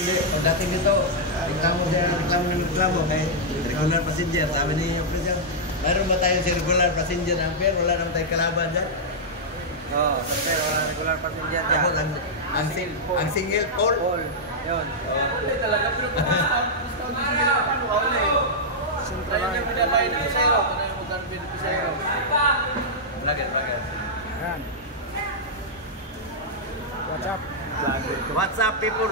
Hindi, pagdating dito, reklamo ng reklamo kay regular passenger. Sabi ni Officer, mayroon ba tayong regular passenger ng fare? Wala naman tayong kalaban dyan. Oo, sir, wala regular passenger dyan. Tapos ang single Paul. Yun. Hindi talaga, pero kung discount din sila na paano, wala eh. Kaya niya pinabay ng pisero, kaya niya magkano ng pisero. Vlogger. Yan. What's up? What's up, people?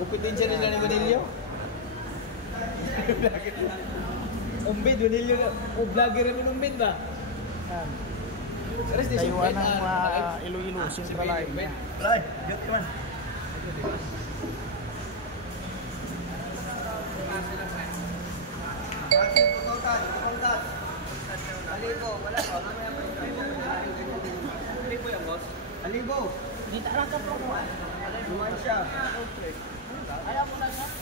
Kompetensya nila ni Vanilio. Umbid, Vanilio. O vlogger rin mo umbid ba? Kayuan ng Iloilo, Central Line. Ay, joke naman. Alibo, wala pa. Alibo yan, boss? Alibo. Hindi talaga po mo. Luman siya. Ayaw mo lang yan.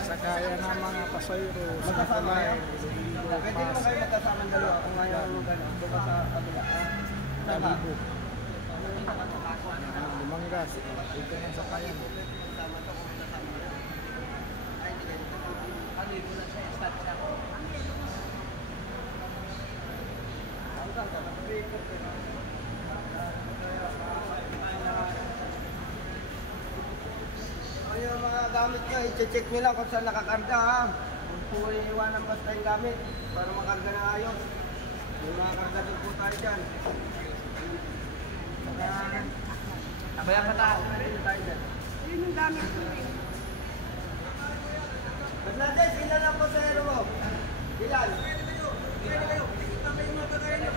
Sakaya ng mga pasayro. Magkasama yan. Pwede naman kayo magkasama ng dalawa kung ayaw mo gano'n. Doon ka sa kabila. Alibo. Lumanggas. Ito na sakayan. Alibo na siya. Start siya. Yung mga gamit nyo, i-check nyo lang kung saan nakakarga ha. Kung po iiwanan basta yung gamit para makarga na ayos. Yung mga karga doon po tayo dyan. Abaya pa tayo. Yun yung gamit ko rin. Ba't natin, sila lang po sa hero mo? Ilan? Pwede kayo. Kita kayo mga kagaya nyo.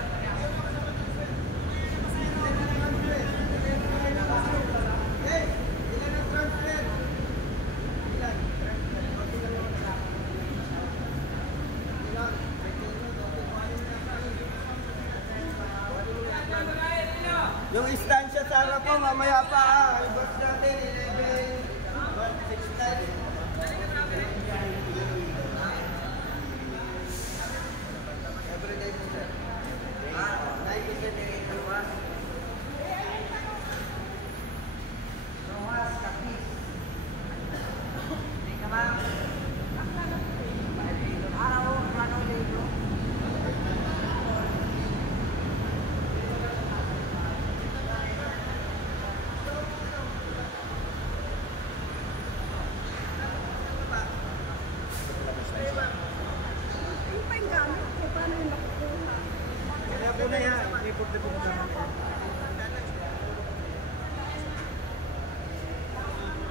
Yung istansya sa harap ko, mamaya pa ha. Yung box natin, 11, 169. Everyday mo sir. Naibigyan din rin luwas. Luwas, kapis. Hindi ka ba? Araw, ano dito?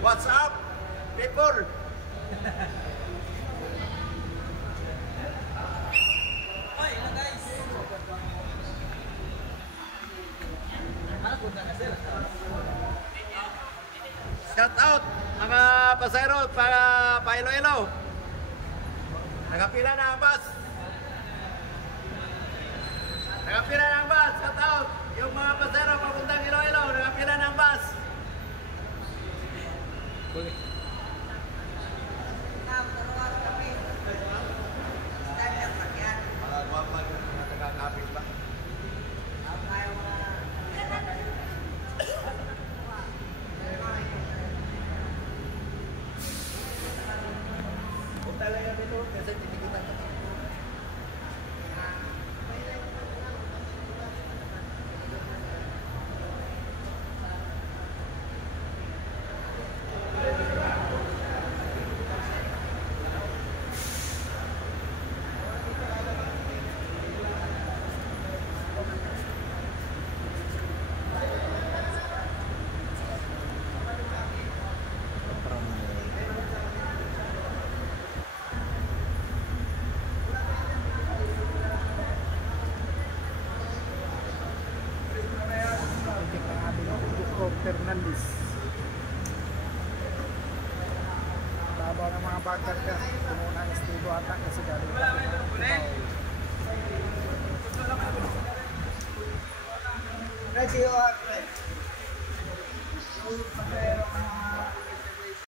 What's up, people? Shout out mga pasayro para Iloilo. Nakapila na ang bus. Nakapila na ang bus. Shout out yung mga pasayro papuntang Iloilo. Nakapila na ang bus. Nakakapit ba? Kung talaga dito, kasi titikitan ka. Fernandez. Babaw ng mga bagkat ka. Puno ng estilo atak na si Gary. Ready o